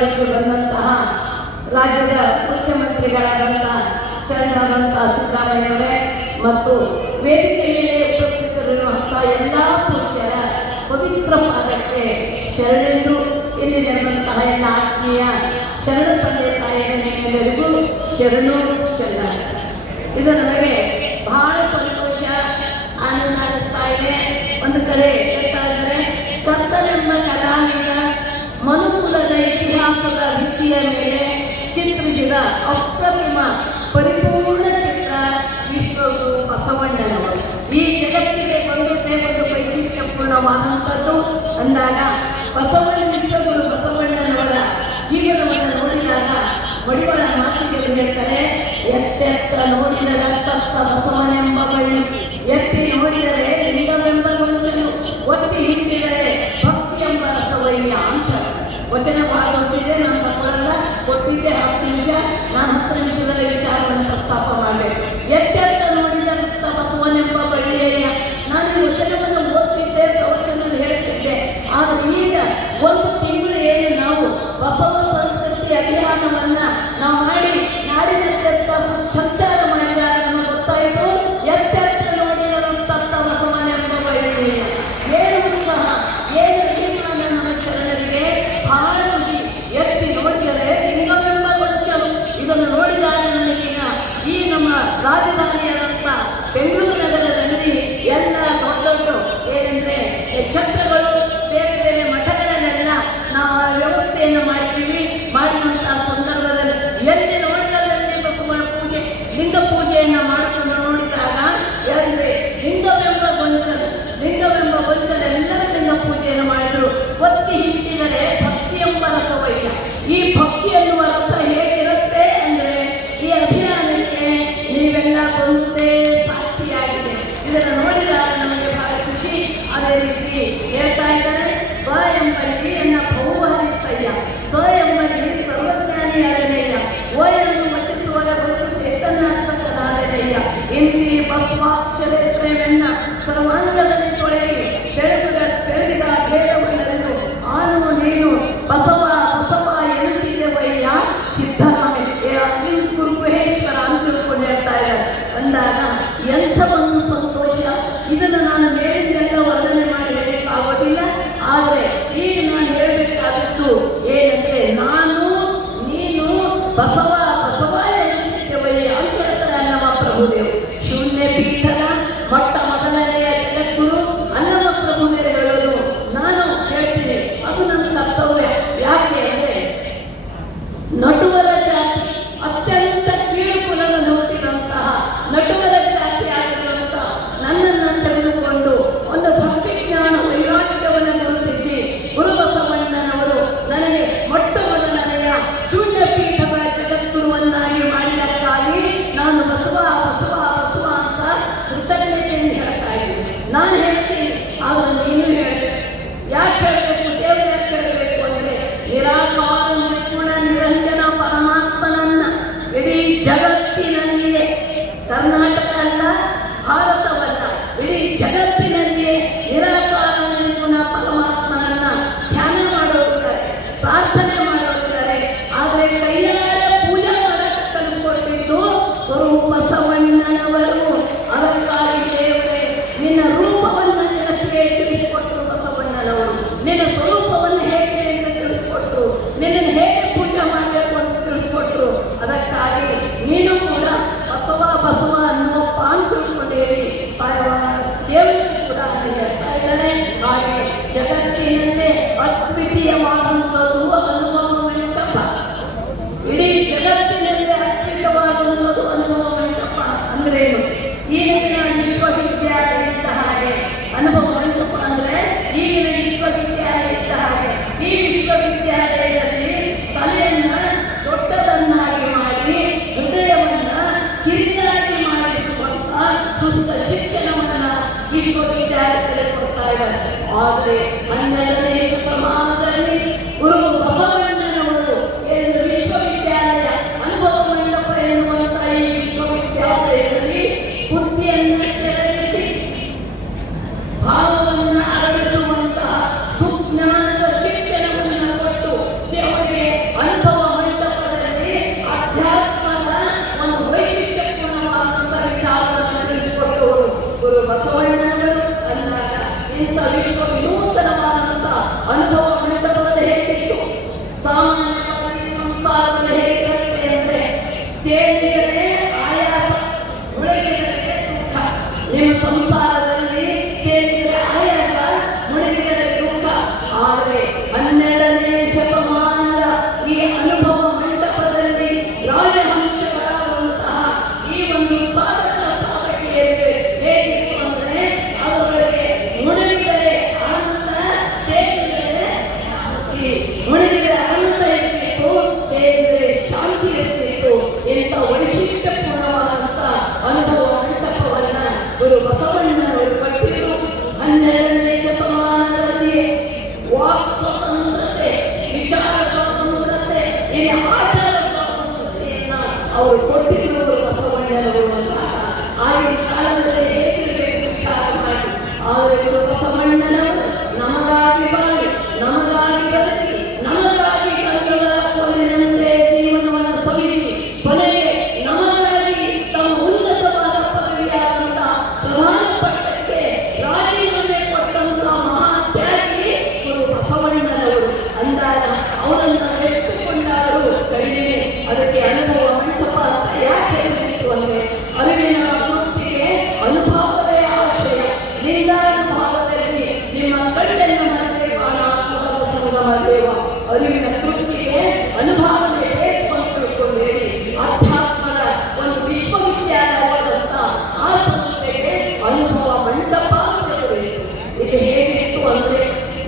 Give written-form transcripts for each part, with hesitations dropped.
ಮಾತನಾಡಲಿಕ್ಕೆ ಬಂದಂತಹ ರಾಜ್ಯದ ಮುಖ್ಯಮಂತ್ರಿಗಳಾದಂತಹ ಶರಣಾದಂತಹ ಸಿದ್ದರಾಮಯ್ಯವರೇ ಮತ್ತು ವೇದಿಕೆ ಮೇಲೆ ಉಪಸ್ಥಿತರಿರುವಂತಹ ಎಲ್ಲ ಪೂಜ್ಯರ ಪವಿತ್ರ ಪಾದಕ್ಕೆ ಶರಣೆಂದು ಇಲ್ಲಿ ನಡೆದಂತಹ ಎಲ್ಲ ಆತ್ಮೀಯ ಶರಣ ತಂದೆ ತಾಯಿಯರಿಗೂ ಶರಣು ಶರಣ. ಇದು ನನಗೆ ಬಹಳ ಸಂತೋಷ, ಆನಂದ ಅನಿಸ್ತಾ ಇದೆ. ಒಂದು ಕಡೆ ಹೇಳ್ತಾ ಇದ್ದಾರೆ, ಕರ್ತನೆಂಬ ಕಲಾವಿದ ಮನುಕುಲದ ಇತಿಹಾಸದ ಭಿತ್ತಿಯ ಮೇಲೆ ಚಿತ್ರಿಸಿದ ಅಪ್ರತಿಮ ಪರಿಪೂರ್ಣ ಚಿತ್ರ ವಿಶ್ವಗುರು ಬಸವಣ್ಣನವರು. ಈ ಜಗತ್ತಿಗೆ ಒಂದು ವೈಶಿಷ್ಟ್ಯಪೂರ್ಣವಾದಂಥದ್ದು ಅಂದಾಗ ವಿಶ್ವಗುರು ಬಸವಣ್ಣನವರ ಜೀವನವನ್ನು ನೋಡಿದಾಗ ಮಡಿವಾಳ ಮಾಚಿಗೆ ಹೇಳ್ತಾರೆ, ಎತ್ತೆತ್ತ ನೋಡಿದರೆ ತತ್ತ ಬಸವನೆಂಬ ಬಳ್ಳಿ, ಎತ್ತಿ ನೋಡಿದರೆ ಲಿಂಗವೆಂಬ ಗೊಂಚಲು, ಒತ್ತಿ ಹಿಂಡಿದರೆ ಭಕ್ತಿ ಎಂಬ ರಸವಯ್ಯ ಅಂತ ವಚನ ಭಾಗ ಹೊಟ್ಟಿದೆ. ನಾನು ತಗೊಳ್ಳಲ್ಲ, ಕೊಟ್ಟಿದ್ದೆ 10 ನಿಮಿಷ. ನಾನು 10 ನಿಮಿಷದಲ್ಲಿ ವಿಚಾರವನ್ನು ಪ್ರಸ್ತಾಪ ಮಾಡಬೇಕು. ಎತ್ತೆತ್ತ ನೋಡಿದರೆ ತತ್ತ ಬಸವನೆಂಬ ಬಳ್ಳಿಯಯ್ಯ. ನಾನು ಈ ವಚನವನ್ನು ಓದ್ತಿದ್ದೆ, ಪ್ರವಚನದಲ್ಲಿ ಹೇಳ್ತಿದ್ದೆ. ಆದರೆ ಈಗ 1 ತಿಂಗಳು ಏನು ನಾವು ಬಸವ ಸಂಸ್ಕೃತಿ ಅಭಿಯಾನವನ್ನು ನಾವು ಮಾಡಿ ನಾಡಿನಾದ್ಯಂತ ಸಂಚಾರ ಮಾಡಿದಾಗ ನಮಗೆ ಗೊತ್ತಾಯಿತು, ಎತ್ತೆತ್ತ ನೋಡಿದರೆ ತತ್ತ ಬಸವನೆಂಬ ಬಳ್ಳಿಯಯ್ಯ. ಏನು ಸಹ ಏನು ನಮ್ಮ ಶರಣರಿಗೆ ಬಹಳ ಖುಷಿ. ಎತ್ತಿ ನೋಡಿದರೆ ಲಿಂಗವೆಂಬ ಗೊಂಚಲು. ಇದನ್ನು ನೋಡಿದಾಗ ನನಗೀಗ ಈ ನಮ್ಮ ರಾಜಧಾನಿಯಾದಂಥ ಬೆಂಗಳೂರು ನಗರದಲ್ಲಿ ಎಲ್ಲ ದೊಡ್ಡ ದೊಡ್ಡ ಏನೆಂದರೆ ಛತ್ರಗಳು, ಬೇರೆ ಬೇರೆ ಮಠಗಳನ್ನೆಲ್ಲ ನಾವು ವ್ಯವಸ್ಥೆಯನ್ನು ಮಾಡಿದ್ದೀವಿ. ಮಾಡಿದಂತಹ ಸಂದರ್ಭದಲ್ಲಿ ಎಲ್ಲಿ ನೋಡಿದಲ್ಲಿ ಬಸವನ ಪೂಜೆ, ಲಿಂಗ ಪೂಜೆಯನ್ನು ಮಾಡುವುದನ್ನು ನೋಡಿದಾಗ ಅಂದರೆ ಲಿಂಗವೆಂಬ ಗೊಂಚಲು ಎಲ್ಲರ ಲಿಂಗ ಪೂಜೆಯನ್ನು ಮಾಡಿದರು. ಒತ್ತಿ ಹಿಂಡಿದರೆ ಭಕ್ತಿ ಎಂಬ ರಸವಯ್ಯ. ಈ ಭಕ್ತಿ ಎನ್ನುವ ರಸ ಹೇಗಿರುತ್ತೆ ಅಂದರೆ ಈ ಅಭಿಯಾನಕ್ಕೆ ನೀವೆಲ್ಲ ಬಂದೇ ಸಾಕ್ಷಿಯಾಗಿದೆ. ಇದನ್ನು ನೋಡಿದಾಗ ನಮಗೆ ಬಹಳ ಖುಷಿ. ಅದೇ ರೀತಿ ಹೇಳ್ತಾ ಇದ್ದಾರೆ, ಬ ಎಂಬಲ್ಲಿ ಎನ್ನ ಬಹು ಹರಿತಯ್ಯ, ಸ ಎಂಬಲ್ಲಿ ಸರ್ವಜ್ಞಾನಿಯಾಗಲಯ್ಯ, ಓ ಎಂದು ವಚಿಸುವರ ಬದುಕು ಚೇತನಾತ್ಮಕನಾಗಲಯ್ಯ. ಇಂದಿ ಬಸವಾಕ್ಷರೇತ್ರವೆನ್ನ ಸರ್ವಾಂಗದಲ್ಲಿ ತೊಳೆಗಿ ಬೆಳೆದಿದ ಭೇದವಲ್ಲದು ಆನು ನೀನು ಬಸವ ಎನ್ನುತ್ತಿದ್ದವಯ್ಯ ಸಿದ್ದರಾಮಯ್ಯ ಗುರುಗುಹೇಶ್ವರ ಅಂತ ತಿಳ್ಕೊಂಡು ಹೇಳ್ತಾ ಇದ್ದಾರೆ. ಅಂದಾಗ ಎಂಥ ಒಂದು ಸಂತೋಷ. ಇದನ್ನು ನಾನು ಮೇಲಿಂದೆಲ್ಲ ವರ್ಣನೆ ಮಾಡಿ ಹೇಳಲಿಕ್ಕಾಗೋದಿಲ್ಲ. ಆದರೆ ಈಗ ನಾನು ಹೇಳಬೇಕಾದದ್ದು ಏನಂದರೆ, ನಾನು ನೀನು ಬಸವ ಎನ್ನುತ್ತಿದ್ದವಯ್ಯ ಅಂತ ಹೇಳ್ತಾರೆ ಅಲ್ಲವ ಪ್ರಭುದೇವರು. ಶೂನ್ಯ ಪೀಠದ ಮೊಟ್ಟ ಮೊದಲನೆಯ ಜಗದ್ಗುರು ಅಲ್ಲವ ಪ್ರಭುದೇವರು ಹೇಳೋದು ನಾನು ಹೇಳ್ತೀನಿ. ಅದು ನನ್ನ ಕರ್ತವ್ಯ. ಯಾಕೆ ಅಂದರೆ ನಟುವರ ಜಾತಿ ಅತ್ಯಂತ ಕೀಳು ಕುಲವನ್ನು ಹುಟ್ಟಿದಂತಹ ನಟುವರ ಜಾತಿ ಆಗಿರುವಂತಹ ನನ್ನನ್ನು ತೆಗೆದುಕೊಂಡು ಒಂದು ಭಕ್ತಿ ಜ್ಞಾನ ವೈರಾಗ್ಯವನ್ನು ಗುರುತಿಸಿ ಗುರು ಬಸವಣ್ಣನವರು ನನಗೆ ಮೊಟ್ಟ ಮೊದಲನೆಯ ಶೂನ್ಯ ಪೀಠದ ಜಗದ್ಗುರುವನ್ನಾಗಿ ಮಾಡಿದ್ದಕ್ಕಾಗಿ ನಾನು ಬಸವ ಅಂತ ಕೃತಜ್ಞತೆಯನ್ನು ಹೇಳ್ತಾ ಇದ್ದೀನಿ. ನಾನು ಹೇಳ್ತೀನಿ, ಆದರೆ ನೀನು ಹೇಳಬೇಕು. ಯಾಕೆ ಹೇಳಬೇಕು? ದೇವರು ಯಾಕೆ ಹೇಳಬೇಕು ಅಂದರೆ, ನಿರಾಕಾರ ನಿರ್ಗುಣ ನಿರಂಜನ ಪರಮಾತ್ಮನನ್ನ ಇಡೀ ಜಗತ್ತಿನಲ್ಲಿಯೇ, ಕರ್ನಾಟಕ ಅಲ್ಲ, ಭಾರತವಲ್ಲ, ಇಡೀ ಜಗತ್ತಿನಲ್ಲಿಯೇ ನಿರಾಕಾರ ನಿರ್ಗುಣ ಪರಮಾತ್ಮನನ್ನ ಧ್ಯಾನ ಮಾಡೋರಿದ್ದಾರೆ, ಪ್ರಾರ್ಥನೆ ಮಾಡೋರಿದ್ದಾರೆ. ಆದರೆ ಕೈಯಾರ ಪೂಜೆ ಮಾಡಕ್ಕೆ ಕಲಿಸ್ಕೊಟ್ಟಿದ್ದು ಗುರು ಬಸವಣ್ಣನವರು. ಅದಕ್ಕಾಗಿ ದೇವರೇ ನಿನ್ನ ರೂಪವನ್ನು ಜಗತ್ತಿಗೆ ತಿಳಿಸಿಕೊಟ್ಟು ಬಸವಣ್ಣನವರು, ನಿನ್ನ ಸ್ವರೂಪವನ್ನು ಹೇಗೆ ಅಂತ ತಿಳಿಸ್ಕೊಟ್ಟು, ನಿನ್ನನ್ನು ಹೇಗೆ ಪೂಜೆ ಮಾಡಬೇಕು ಅಂತ ತಿಳಿಸ್ಕೊಟ್ಟು, ಅದಕ್ಕಾಗಿ ನೀನು ಕೂಡ ಬಸವ ಅನ್ನೋಪ್ಪ ಅಂತ ತಿಳ್ಕೊಂಡಿರಿ. ದೇವರಿಗೂ ಕೂಡ ಹೇಳ್ತಾ ಇದ್ದಾರೆ. ಹಾಗೆ ಜಗತ್ತಿನಲ್ಲೇ ಅದ್ವಿತೀಯವಾದಂಥದ್ದು ಅನುಭವ ಮಂಟಪ. ಇಡೀ ಜಗತ್ತಿನಲ್ಲೇ ಅದ್ಭುತವಾದಂಥದ್ದು ಅನುಭವ ಮಂಟಪ ಅಂದ್ರೆ ಏನು? ಈಗಿನ ವಿಶ್ವವಿದ್ಯಾಲಯ ಇದ್ದ ಹಾಗೆ ಅನುಭವ ಮಂಟಪ ಅಂದರೆ ಈಗಿನ ವಿಶ್ವವಿದ್ಯಾಲಯ ಇದ್ದ ಹಾಗೆ. ಈ ವಿಶ್ವವಿದ್ಯಾಲಯದಲ್ಲಿ ತಲೆಯನ್ನ ದೊಡ್ಡದನ್ನಾಗಿ ಮಾಡಿ ಹೃದಯವನ್ನ ಕಿರಿದಾಗಿ ಮಾಡಿಸುವಂತ ಸುಸ್ತ ಶಿಕ್ಷಣವನ್ನು ವಿಶ್ವವಿದ್ಯಾಲಯದಲ್ಲಿ ಕೊಡ್ತಾ ಇದ್ದಾರೆ. ಆದರೆ 12ನೇ ಶತಮಾನದಲ್ಲಿ ಗುರು ಬಸವಣ್ಣನವರು ವಿಶ್ವವಿದ್ಯಾಲಯ ಅನುಭವ ಮಂಟಪ ಎನ್ನುವಂತಹ ಈ ವಿಶ್ವವಿದ್ಯಾಲಯದಲ್ಲಿ ಬುದ್ಧಿಯನ್ನು ತೆರೆಸಿ ಭಾವವನ್ನು ಅರಳಿಸುವಂತಹ ಸುಜ್ಞಾನದ ಶಿಕ್ಷಣವನ್ನು ಕೊಟ್ಟು ಅವರಿಗೆ ಈ ಆಚಾರ ಸಂಸ್ಕೃತಿಯನ್ನ ಅವರು ಕೊಟ್ಟಿರುವುದು ಬಸವಣ್ಣನವರು ಅಂದಾಗ ಆಗಿನ ಕಾಲದಲ್ಲಿ ಹೇಗಿರಬೇಕು ವಿಚಾರ ಮಾಡಿ. ಆದರೆ ಇವರು ಬಸವಣ್ಣನವರು ನಮಗಾಗಿ ಬಾಳಿ, ನಮಗಾಗಿ ಬದುಕಿ, ನಮಗಾಗಿ ಕಣ್ಣುಗಳ ಕೋಲಿನಂತೆ ಜೀವನವನ್ನು ಸವಿಸಿ ಕೊನೆಗೆ ನಮಗಾಗಿ ತಮ್ಮ ಉನ್ನತವಾದ ಪದವಿಯಾದಂತಹ ಪ್ರಧಾನ ಪಟ್ಟಕ್ಕೆ ರಾಜೀನಾಮೆ ಕೊಟ್ಟಂತಹ ಮಹಾತ್ಯಾಗಿ ಇವರು ಬಸವಣ್ಣನವರು ಅಂದಾಗ ಅವರನ್ನು ಮೆಚ್ಚಿಕೊಂಡಾರು ಕಡಿಮೆ. ಅದಕ್ಕೆ ಅನುಭವ ಮಂಟಪ ಅಂತ ಯಾಕೆ ಹೆಸರಿತ್ತು ಅಂದ್ರೆ ಅರಿವಿನ ತೃಪ್ತಿಗೆ ಅನುಭವವೇ ಆಶ್ರಯ. ನಿಂದಾನುಭಾವದಲ್ಲಿ ನಿಮ್ಮ ಕಣ್ಣನ್ನು ಮತ್ತೆ ಕಾಣಾತ್ಮಕ ಸಂಗಮದೇವ. ಅರಿವಿನ ತೃಪ್ತಿಗೆ ಅನುಭವವೇ ಬೇಕು ಅಂತ ತಿಳ್ಕೊಂಡೇಳಿ ಅಧ್ಯಾತ್ಮದ ಒಂದು ವಿಶ್ವವಿದ್ಯಾಲಯವಾದಂತ ಆ ಸಂಸ್ಥೆಗೆ ಅನುಭವ ಮಂಟಪ ಅಂತ ಹೆಸರಿತ್ತು. ಇಲ್ಲಿ ಹೇಗಿತ್ತು ಅಂದ್ರೆ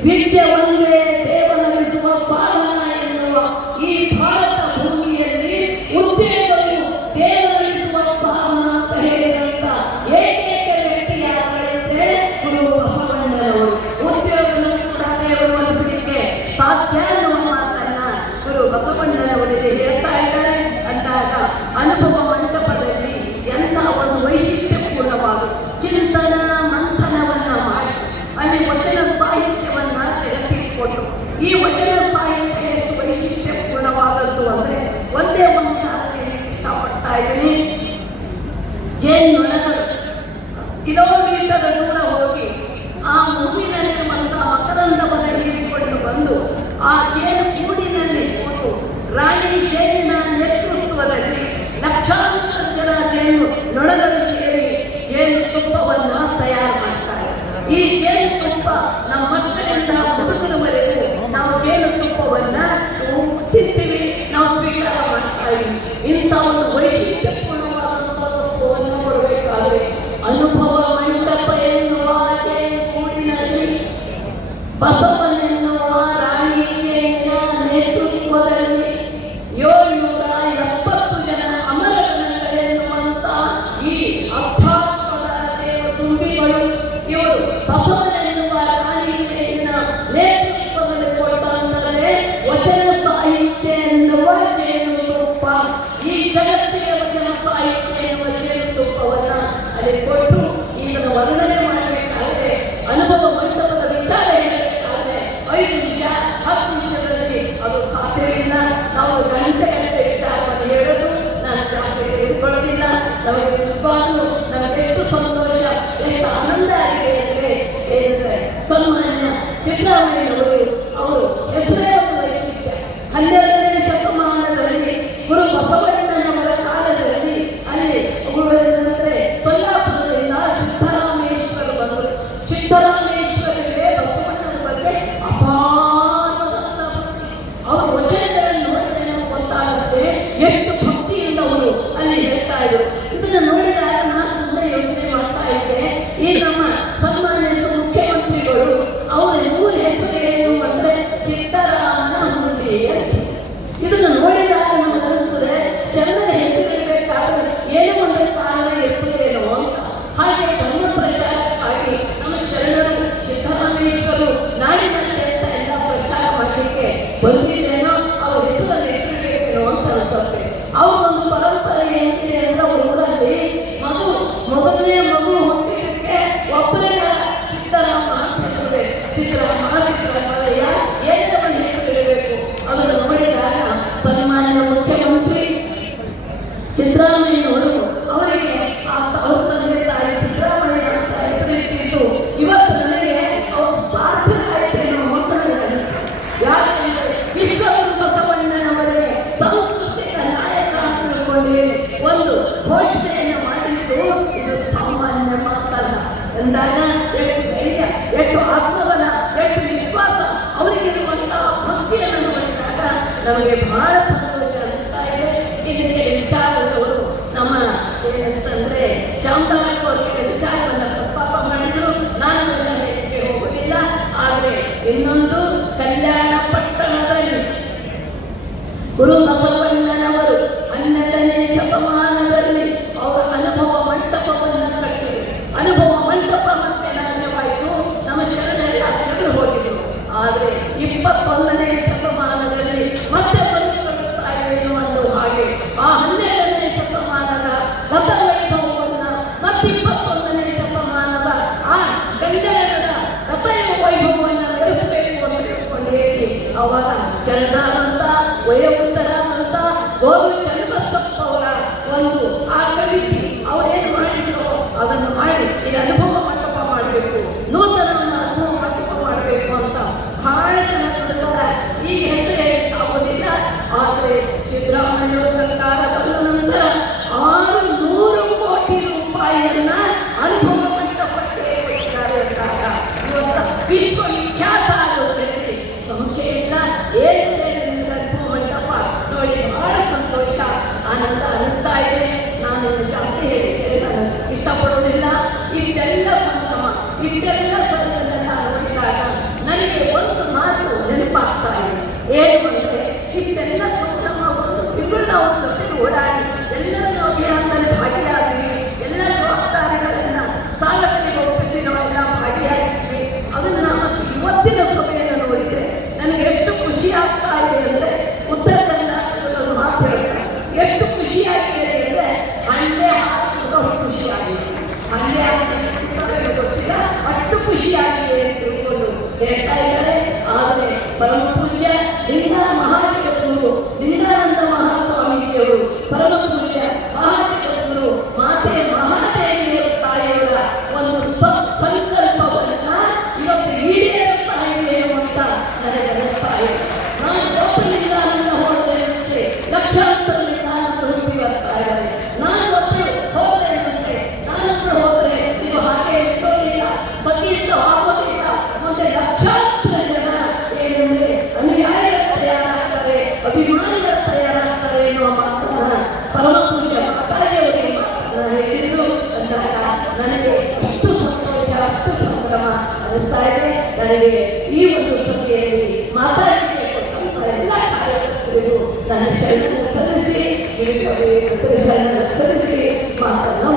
ವಿದ್ಯೆ ಒಂದೇ ದೇವನರಿಸುವ ಸಾಧನ ಎನ್ನುವ ಈ ಭಾರತ ಭೂಮಿಯಲ್ಲಿ ಉದ್ಯೋಗವು ದೇವನರಿಸುವ ಸಾಧನ ಅಂತ ಹೇಳಿದಂತ ಏಕೈಕ ವ್ಯಕ್ತಿಯಾಗಲಿದೆ ಗುರು ಬಸವಣ್ಣನವರು. ಉದ್ಯೋಗವನ್ನು ಕೂಡ ದೇವರಲ್ಲಿಸಲಿಕ್ಕೆ ಸಾಧ್ಯ ಅನ್ನುವ ಮಾತನ್ನ ಗುರು ಬಸವಣ್ಣನವರಿಗೆ ಹೇಳ್ತಾ ಇದ್ದಾರೆ ಅಂದಾಗ ಅನುಭವ ಮಂಟಪದಲ್ಲಿ ಎಂಥ ಒಂದು ವೈಶಿಷ್ಟ್ಯಪೂರ್ಣವಾದ ಚಿಂತನ ಮಂಥನವನ್ನ ಮಾಡಿ ಅಲ್ಲಿ ವಚನ ಸಾಹಿತ್ಯವನ್ನ ತೆಗೆದುಕೊಟ್ಟು ಈ ವಚನ ಸಾಹಿತ್ಯ ಎಷ್ಟು ವೈಶಿಷ್ಟ್ಯಪೂರ್ಣವಾದದ್ದು ಅಂದ್ರೆ ಒಂದೇ ಒಂದು ಕಾರಣ ಇಷ್ಟಪಡ್ತಾ ಇದ್ದೀನಿ. ಜೇನುನೊಣಗಳು ಕಿಲೋಮೀಟರ್ ದೂರ ಹೋಗಿ ಆ ಹೂವಿನಲ್ಲಿರುವಂತಹ ಮಕರಂದವನ್ನು ಹೀರಿಕೊಂಡು ಬಂದು ಆ ಜೇನು ಕೂಡಿನಲ್ಲಿ ಕೂತು ರಾಣಿ ಜೇನಿನ ನೇತೃತ್ವದಲ್ಲಿ ಲಕ್ಷಾಂತರ ಜನ ಜೇನು ನೊಣಗಳು ಸೇರಿ ಜೇನು ತುಪ್ಪವನ್ನು ತಯಾರು ಮಾಡ್ತಾರೆ. ಈ ಜೇನು ತುಪ್ಪ ನಮ್ಮ ಮಕ್ಕಳಿಂದ ಮುದುಕರವರೆಗೂ ನಾವು ಜೇನು ತುಪ್ಪವನ್ನ ತಿಂತೀವಿ, ನಾವು ಸ್ವೀಕಾರ ಮಾಡ್ತಾ ಇದ್ದೀವಿ. ಇಂಥ ಒಂದು ವೈಶಿಷ್ಟ್ಯಪೂರ್ಣವಾದಂತಹ ತುಪ್ಪವನ್ನು ಕೊಡಬೇಕಾದ್ರೆ ಅನುಭವ ಮಂಟಪ ಎನ್ನುವ ಜೇನು ಕೂಡಿನಲ್ಲಿ ಬಸವನೆನ್ನುವ ರಾಣಿ ಜೇನಿನ ನೇತೃತ್ವದಲ್ಲಿ 770 ಜನ ಅಮರಗಣಗಳೆನ್ನುವಂತ ಈ ಅಧ್ಯಾತ್ಮದ ತುಂಬಿಗಳು ಇವರು ಬಸವನೆನ್ನುವ ರಾಣಿ ಜೇನಿನ ನೇತೃತ್ವದಲ್ಲಿ ಕೊಟ್ಟಂತಂದರೆ ವಚನ ಸಾಹಿತ್ಯ ಎನ್ನುವ ಜೇನು ತುಪ್ಪ. ಈ ಜಗತ್ತಿಗೆ ವಚನ ಸಾಹಿತ್ಯ ಎನ್ನುವ ಜೇನು ತುಪ್ಪವನ್ನ ಅಲ್ಲಿ ಕೊಟ್ಟು ಇದನ್ನು ವರ್ಣನೆ ಮಾಡಬೇಕಾದ್ರೆ ಅನುಭವ ಮಂಟಪದ ವಿಚಾರ ಹೇಳಬೇಕಾದ್ರೆ 5 ನಿಮಿಷ 10 ನಿಮಿಷದಲ್ಲಿ ಅದು ಸಾಧ್ಯವಿಲ್ಲ. ನಾವು ಗಂಟೆಗಟ್ಟಲೆ ವಿಚಾರವನ್ನು ಹೇಳೋದು ನಾನು ಜಾಸ್ತಿ ತೆಗೆದುಕೊಳ್ಳೋದಿಲ್ಲ. ನಮಗೆ ನಿಜವಾಗ್ಲೂ ನಮಗೆ ಎಷ್ಟು ಸಂತೋಷ, ಎಷ್ಟು ಆನಂದ ಆಗಿದೆ ಅಂದ್ರೆ ಸನ್ಮಾನ್ಯ ಸಿದ್ದರಾಮಯ್ಯನವರು ಅವರು ಹೆಸರೇ ಒಂದು ವೈಶಿಷ್ಟ್ಯ. 12ನೇ ಶತಮಾನದಲ್ಲಿ ಗುರು ಬಸವಣ್ಣನವರ ಕಾಲದಲ್ಲಿ ಅಲ್ಲಿ ಅಂದರೆ ಸೊಲ್ಲಾಪುರದಿಂದ ಸಿದ್ದರಾಮೇಶ್ವರ ಬಂದರು. ಸಿದ್ದರಾಮೇಶ್ವರಿಗೆ ಬಸವಣ್ಣನ ಬಗ್ಗೆ ಅಪಾರವಾದ ಭಕ್ತಿ. ಅವರು ವಚನಗಳನ್ನು ನೋಡಿದ್ರೆ ನಮಗೆ ಗೊತ್ತಾಗುತ್ತೆ ಎಷ್ಟು ಭಕ್ತಿಯಿಂದ ಅವರು ಅಲ್ಲಿ ಹೇಳ್ತಾ ಇದ್ರು. ಇದನ್ನು ನೋಡಿದಾಗ ನಾನು ಸುಮ್ಮನೆ ಯೋಚನೆ ಮಾಡ್ತಾ ಇದ್ದೆ, ಈ ನಮ್ಮ ಸನ್ಮಾನ್ಯ ಮುಖ್ಯಮಂತ್ರಿಗಳು ಅವರ ಮೂಲ ಹೆಸರು ಏನು ಅಂದ್ರೆ ಸಿದ್ದರಾಮನ ಹುಂಡಿ. ಇದನ್ನು ನೋಡಿದಾಗ ನಮಗೆ ಅನಿಸ್ತದೆ ಶರಣರ ಹೆಸರಿಡಬೇಕಾದ್ರೆ ಏನೋ ಒಂದು ಕಾರಣ ಇರ್ತದೇನೋ ಅಂತ. ಹಾಗೆ ಧರ್ಮ ಪ್ರಚಾರಕ್ಕಾಗಿ ನಮ್ಮ ಶರಣರು ಸಿದ್ದರಾಮೇಶ್ವರು ನಾಡಿನಲ್ಲಿ ಅಂತ ಎಲ್ಲ ಪ್ರಚಾರ ಮಾಡಲಿಕ್ಕೆ ಬಂದಿದ್ದೇನೋ ಅವ್ರ ಹೆಸರನ್ನು ಇಟ್ಟಿರಬೇಕೇನೋ ಅಂತ ಅನಿಸುತ್ತೆ. ಅವರೊಂದು ಪರಂಪರೆ ಏನಿದೆ ಅಂದ್ರೆ ಅವ್ರ ಊರಲ್ಲಿ ಮೊದಲನೇ ಮಗು ಹುಟ್ಟಿದಕ್ಕೆ ಒಬ್ಬರೇ ಸಿದ್ದರಾಮ ಅಂತ ಹೆಸರಿಡಬೇಕು. ಸಿದ್ದರಾಮಯ್ಯ ಏನೆಲ್ಲ ಒಂದು ಹೆಸರಿಡಬೇಕು. ಅದನ್ನು ನೋಡಿದಾಗ ಸನ್ಮಾನ್ಯ ಮುಖ್ಯಮಂತ್ರಿ ಸಿದ್ದರಾಮಯ್ಯನವರು ಅವರಿಗೆ ಅವ್ರ ತಂದೆ ತಾಯಿ ಸಿದ್ದರಾಮಯ್ಯ ಅಂತ ಹೆಸರಿಟ್ಟಿದ್ದು ಇವತ್ತು ನನಗೆ ಅವರು ಸಾಧ್ಯ ಆಯ್ತೇನೋ ಮಕ್ಕಳಿಗೆ ಅನಿಸ್ತದೆ. ಯಾಕೆಂದ್ರೆ ವಿಶ್ವಗುರು ಬಸವಣ್ಣನವರಿಗೆ ಸಾಂಸ್ಕೃತಿಕ ನಾಯಕ ಅಂತ ತಿಳ್ಕೊಂಡು ಒಂದು ಘೋಷಣೆಯನ್ನು ಮಾಡಿದ್ದು ಇದು ಸಾಮಾನ್ಯ ಮಾತಲ್ಲ ಎಂದಾಗ ಎಷ್ಟು ಧೈರ್ಯ, ಎಷ್ಟು ಆತ್ಮಬಲ, ಎಷ್ಟು ವಿಶ್ವಾಸ ಅವರಿಗಿರುವಂತಹ ಭಕ್ತಿಯನ್ನು ನೋಡಿದಾಗ ನಮಗೆ ಬಹಳ ಸಂತೋಷ ಅನಿಸ್ತಾ ಇದೆ. ಇದಕ್ಕೆ ವಿಚಾರದವರು ನಮ್ಮ ಏನಂತಂದ್ರೆ ಚಾಮರಾಜ ಅವರಿಗೆ ವಿಚಾರವನ್ನು ಪ್ರಸ್ತಾಪ ಮಾಡಿದರು. ನಾನು ಹೇಳಲಿಕ್ಕೆ ಹೋಗುವುದಿಲ್ಲ. ಆದರೆ ಇನ್ನೊಂದು ಕಲ್ಯಾಣ ಪಟ್ಟಣದಲ್ಲಿ ಗುರು ಬಸವಣ್ಣನವರು 12ನೇ ಶತಮಾನದಲ್ಲಿ ಅವರ ಅನುಭವ ಮಂಟಪವನ್ನು ಕಟ್ಟಿದರು. ಅನುಭವ ಮಂಟಪ ಮತ್ತೆ ನಾಶವಾಯಿತು, ನಮ್ಮ ಶರಣರೆಲ್ಲ ಚದುರು ಹೋಗಿದ್ರು. ಆದರೆ 21ನೇ ಶತಮಾನದಲ್ಲಿ ಮತ್ತೆ ಬಂದು ಶರಣಾದಂತ ವಯೋವೃತ್ತರಾದಂತ ಗೋವಿಂದ ಚನ್ನಬಸಪ್ಪ ಅವರ ಒಂದು ಆ ಕವಿತೆ ಅವರೇನು ಮಾಡಿದ್ರು ಅದನ್ನು ಮಾಡಿ ಈ ಅನುಭವ ಮಂಟಪ ಮಾಡಬೇಕು, ನೂತನವನ್ನು ಅನುಭವ ಮಂಟಪ ಮಾಡಬೇಕು ಅಂತ ಬಹಳ ಜನ ದುಡಿದಾರೆ. ಈ ಹೆಸರೇ ಆಗೋದಿಲ್ಲ. ಆದರೆ ಸಿದ್ದರಾಮಯ್ಯ ಸರ್ಕಾರ ಬಂದ ನಂತರ 600 ಕೋಟಿ ರೂಪಾಯಿಯನ್ನ ಅನುಭವ ಮಂಟಪಕ್ಕೆ ಕೊಟ್ಟಿದ್ದಾರೆ ಅಂದಾಗ ಇವತ್ತು ವಿಶ್ವವಿಖ್ಯಾತ ಆಗೋದ್ರಲ್ಲಿ ಸಂಶಯ ಇಲ್ಲ. ಏನು ಅನುಭವ ಮಂಟಪ ನೋಡಿ ಬಹಳ ಸಂತೋಷ, ಆನಂದ ಅನಿಸ್ತಾ ಇದೆ. ನಾನು ಜಾಸ್ತಿ ಹೇಳಿಕೆ ನಾನು ಇಷ್ಟಪಡೋದಿಲ್ಲ. ಇಷ್ಟೆಲ್ಲ ಸಂಭ್ರಮ, ಇಷ್ಟೆಲ್ಲ ಸಂದರ್ಭ ನೋಡಿದಾಗ ನನಗೆ ಒಂದು ಮಾತು ನೆನಪಾಗ್ತಾ ಇದೆ. ಏನು ಅಂದರೆ ಇಷ್ಟೆಲ್ಲ ಸಂಭ್ರಮ ಒಂದು ತಿಂಗಳು ನಾವು ಜೊತೆ ಓಡಾಡಿ ಎಲ್ಲರೂ ಅಭಿಯಾನದಲ್ಲಿ ಭಾಗಿಯಾಗಿವಿ, ಎಲ್ಲ ಜವಾಬ್ದಾರಿಗಳನ್ನು ಸಾಲಕ್ಕೆ ಒಪ್ಪಿಸಿ ನಾವೆಲ್ಲ ಭಾಗಿಯಾಗಿದ್ವಿ. ಅದನ್ನು ಮತ್ತು ಇವತ್ತಿನ ಸಭೆಯನ್ನು ನೋಡಿದರೆ ನನಗೆ ಎಷ್ಟು ಖುಷಿ ಆಗ್ತಾ ಇದೆ ಅಂದರೆ ಉತ್ತರ ಕರ್ನಾಟಕದ ಮಾತು ಹೇಳ್ತಾರೆ. ಎಷ್ಟು ಖುಷಿಯಾಗಿದೆ ಅಂದರೆ ಹಂಡೆ ಹಾಕಿದ್ದು ಖುಷಿಯಾಗಿದೆ, ಹಂಡೆ ಹಾಕಿ ಗೊತ್ತಿಲ್ಲ ಅಷ್ಟು ಖುಷಿಯಾಗಿದೆ ಅಂತ ತಿಳ್ಕೊಂಡು ಹೇಳ್ತಾ ಇದ್ದಾರೆ. ಆದರೆ ಪರಮ ಪೂಜ್ಯ ಲಿಂಗ ಮಹಾಜಗದ್ಗುರು ಲಿಂಗಾನಂದ ಮಹಾಸ್ವಾಮೀಜಿಯವರು, ಪರಮ ಪೂಜ್ಯ ಮಹಾಜಗದ್ಗುರು ಮಾತೆ ಮಹಾದೇವಿಯವರ ತಾಯಿಯವರ ಒಂದು ಸಂಕಲ್ಪವನ್ನ ಇವತ್ತು ಈಡೇರುತ್ತಾ ಇದೆ ಅಂತ ನನಗೆ ಅನಿಸ್ತಾ ಇದೆ. ನಾನು ಒಬ್ಬರಿಂದ ಹೋದರೆ ಲಕ್ಷಾಂತರ ಲಿಂಗಾನಂದ ಹುಡುಕಿ ಬರ್ತಾ ಇದ್ದಾರೆ. ನಾನು ಒಬ್ಬರು ಹೋದರೆ ನಾನೊಬ್ಬರು ಹೋದರೆ ಇದು ಹಾಗೆ ಇಟ್ಟೋದಿಲ್ಲ, ಸತಿಯಿಂದ ಆಗೋದಿಲ್ಲ. ಮುಂದೆ ಲಕ್ಷಾಂತರ ಜನ ಏನಂದ್ರೆ ಅನುಯಾಯಿಗಳು ತಯಾರಾಗ್ತಾರೆ, ಅಭಿಮಾನಿಗಳು ತಯಾರಾಗ್ತಾರೆ ಎನ್ನುವ ಮಾತನ್ನ ಪರಮ ಪೂಜ್ಯ ಮಾತಾಜಿಯವರಿಗೆ ಹೇಳಿದ್ರು ಅಂದಾಗ ನನಗೆ ಅಷ್ಟು ಸಂತೋಷ, ಅಷ್ಟು ಸಂಭ್ರಮ ಅನಿಸ್ತಾ ಇದೆ. ನನಗೆ ಈ ಒಂದು ಸಭೆಯಲ್ಲಿ ಮಾತಾಡಲಿಕ್ಕೆ ಕೊಟ್ಟಂತ ಎಲ್ಲ ಕಾರ್ಯಕರ್ತರಿಗೂ ನನ್ನ ಶರಣ ಸಲ್ಲಿಸಿ ಶರಣ ಸಲ್ಲಿಸಿ ಮಾತನ್ನು